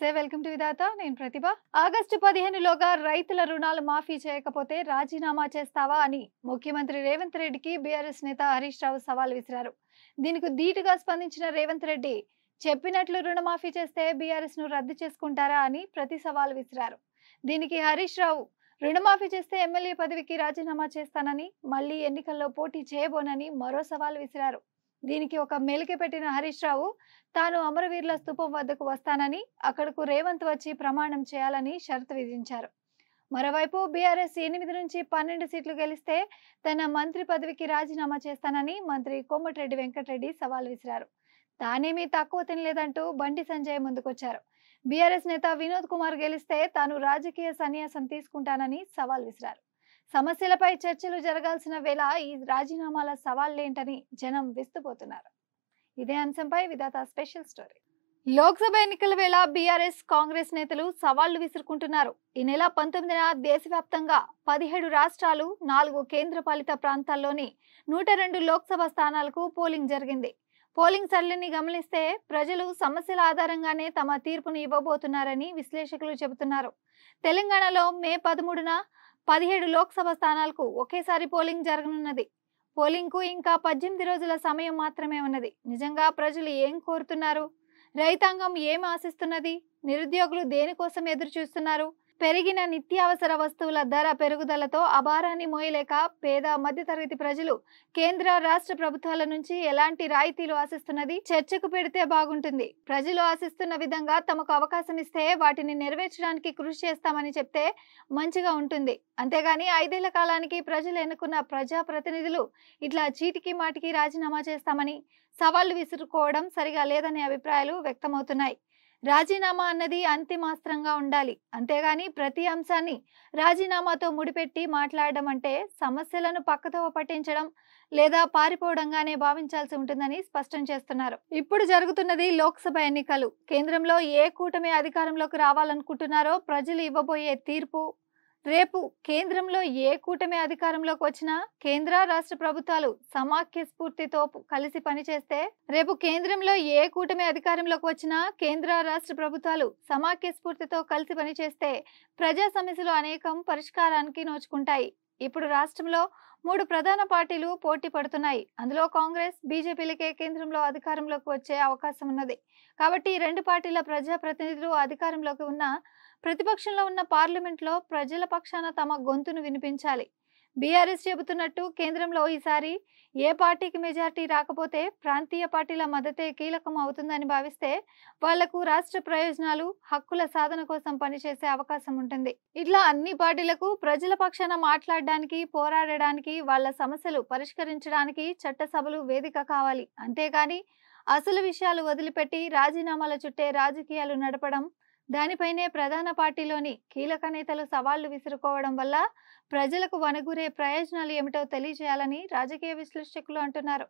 నమస్తే, welcome to విధాత. నేను ప్రతిభ. August 15 లోగా రైతుల రుణాలు మాఫీ చేయకపోతే రాజీనామా చేస్తావా అని ముఖ్యమంత్రి రేవంత్ రెడ్డికి బీఆర్ఎస్ నేత హరీష్ రావు సవాల్ విసిరారు. దీనికి ధీటుగా స్పందించిన రేవంత్ రెడ్డి చెప్పినట్లు రుణమాఫీ చేస్తే బీఆర్ఎస్ ను రద్దు చేసుకుంటారా అని ప్రతి సవాల్ విసిరారు. దీనికి హరీష్ రావు రుణమాఫీ చేస్తే ఎమ్మెల్యే పదవికి రాజీనామా చేస్తానని, మళ్లీ ఎన్నికల్లో పోటీ చేయబోనని మరో సవాల్ విసిరారు. దీనికి ఒక మెలిక పెట్టిన హరీష్ రావు తాను అమరవీరుల స్తూపం వద్దకు వస్తానని, అక్కడకు రేవంత్ వచ్చి ప్రమాణం చేయాలని షరతు విధించారు. మరోవైపు బీఆర్ఎస్ 8 నుంచి 12 సీట్లు గెలిస్తే తన మంత్రి పదవికి రాజీనామా చేస్తానని మంత్రి కోమటిరెడ్డి వెంకటరెడ్డి సవాల్ విసిరారు. తానేమీ తక్కువ తినలేదంటూ బండి సంజయ్ ముందుకొచ్చారు. బీఆర్ఎస్ నేత వినోద్ కుమార్ గెలిస్తే తాను రాజకీయ సన్యాసం తీసుకుంటానని సవాల్ విసిరారు. సమస్యలపై చర్చలు జరగాల్సిన వేళ ఈ రాజీనామాల సవాళ్లేంటని జనం విస్తుపోతున్నారు. ఇదే అంశంపై విధాత స్పెషల్ స్టోరీ. లోక్సభ ఎన్నికల వేళ బీఆర్ఎస్ కాంగ్రెస్ నేతలు సవాళ్లు విసురుకుంటున్నారు. ఈ నెల 19న దేశవ్యాప్తంగా 17 రాష్ట్రాలు, 4 కేంద్రపాలిత ప్రాంతాల్లోని 102 లోక్సభ స్థానాలకు పోలింగ్ జరిగింది. పోలింగ్ సరళిని గమనిస్తే ప్రజలు సమస్యల ఆధారంగానే తమ తీర్పును ఇవ్వబోతున్నారని విశ్లేషకులు చెబుతున్నారు. తెలంగాణలో మే 13న 17 లోక్సభ స్థానాలకు ఒకేసారి పోలింగ్ జరగనున్నది. పోలింగ్ కు ఇంకా 18 రోజుల సమయం మాత్రమే ఉన్నది. నిజంగా ప్రజలు ఏం కోరుతున్నారు? రైతాంగం ఏం ఆశిస్తున్నది? నిరుద్యోగులు దేనికోసం ఎదురు చూస్తున్నారు? పెరిగిన నిత్యావసర వస్తువుల ధర పెరుగుదలతో అభారాన్ని మోయలేక పేద మధ్యతరగతి ప్రజలు కేంద్ర రాష్ట్ర ప్రభుత్వాల నుంచి ఎలాంటి రాయితీలు ఆశిస్తున్నది చర్చకు పెడితే బాగుంటుంది. ప్రజలు ఆశిస్తున్న విధంగా తమకు అవకాశం ఇస్తే వాటిని నెరవేర్చడానికి కృషి చేస్తామని చెప్తే మంచిగా ఉంటుంది. అంతేగాని 5 ఏళ్ల కాలానికి ప్రజలు ఎన్నుకున్న ప్రజాప్రతినిధులు ఇట్లా చీటికి మాటికి రాజీనామా చేస్తామని సవాళ్లు విసురుకోవడం సరిగా లేదనే అభిప్రాయాలు వ్యక్తమవుతున్నాయి. రాజీనామా అన్నది అంతిమాస్త్రంగా ఉండాలి. అంతేగాని ప్రతి అంశాన్ని రాజీనామాతో ముడిపెట్టి మాట్లాడడం అంటే సమస్యలను పక్కతో పట్టించడం లేదా పారిపోవడంగానే భావించాల్సి ఉంటుందని స్పష్టం చేస్తున్నారు. ఇప్పుడు జరుగుతున్నది లోక్సభ ఎన్నికలు. కేంద్రంలో ఏ కూటమి అధికారంలోకి రావాలనుకుంటున్నారో ప్రజలు ఇవ్వబోయే తీర్పు, రేపు కేంద్రంలో ఏ కూటమి అధికారంలోకి వచ్చినా కేంద్ర రాష్ట్ర ప్రభుత్వాలు సమాఖ్య స్ఫూర్తితో కలిసి పనిచేస్తే, రేపు కేంద్రంలో ఏ కూటమి అధికారంలోకి వచ్చినా కేంద్ర రాష్ట్ర ప్రభుత్వాలు సమాఖ్య స్ఫూర్తితో కలిసి పనిచేస్తే ప్రజా సమస్యలు అనేకం పరిష్కారానికి నోచుకుంటాయి. ఇప్పుడు రాష్ట్రంలో 3 ప్రధాన పార్టీలు పోటీ పడుతున్నాయి. అందులో కాంగ్రెస్, బీజేపీలకే కేంద్రంలో అధికారంలోకి వచ్చే అవకాశం ఉన్నది. కాబట్టి 2 పార్టీల ప్రజాప్రతినిధులు అధికారంలోకి ఉన్న, ప్రతిపక్షంలో ఉన్న పార్లమెంట్లో ప్రజల పక్షాన తమ గొంతును వినిపించాలి. బీఆర్ఎస్ చెబుతున్నట్టు కేంద్రంలో ఈసారి ఏ పార్టీకి మెజార్టీ రాకపోతే ప్రాంతీయ పార్టీల మద్దతే కీలకం అవుతుందని భావిస్తే వాళ్లకు రాష్ట్ర ప్రయోజనాలు, హక్కుల సాధన కోసం పనిచేసే అవకాశం ఉంటుంది. ఇట్లా అన్ని పార్టీలకు ప్రజల పక్షాన మాట్లాడడానికి, పోరాడడానికి, వాళ్ల సమస్యలు పరిష్కరించడానికి చట్టసభలు వేదిక కావాలి. అంతేగాని అసలు విషయాలు వదిలిపెట్టి రాజీనామాల చుట్టే రాజకీయాలు నడపడం, దానిపైనే ప్రధాన పార్టీలోని కీలక నేతలు సవాళ్లు విసురుకోవడం వల్ల ప్రజలకు వనగూరే ప్రయోజనాలు ఏమిటో తెలియజేయాలని రాజకీయ విశ్లేషకులు అంటున్నారు.